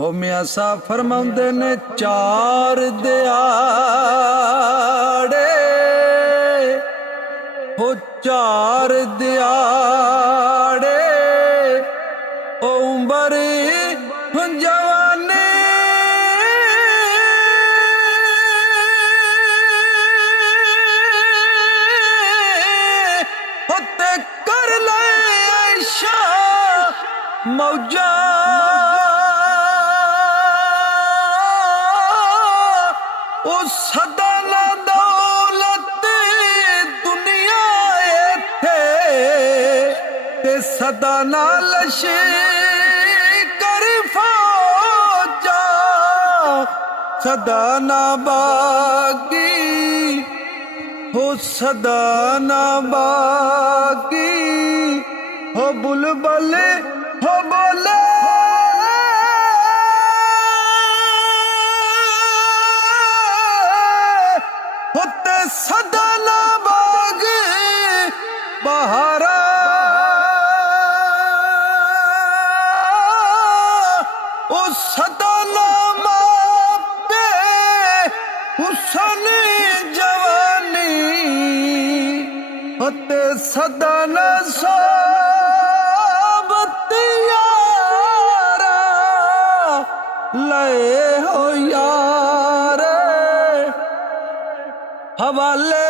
हो मियाँ साहब फरमाउंदे ने चार दिहाड़े हो चार दिहाड़े ओ उम्र जवानी होते कर ले ऐशा मौजा ओ सदा ना दौलत दुनिया थे ते सदा ना लश्कर फौजा सदा ना बागी हो सदा ना बागी हो बुलबुल हो बोले होते सदा ना बाग बहारा ओ सदा ना मापे हुसन जवानी होते सदा ना सोबत यारा लए हो यार हवाले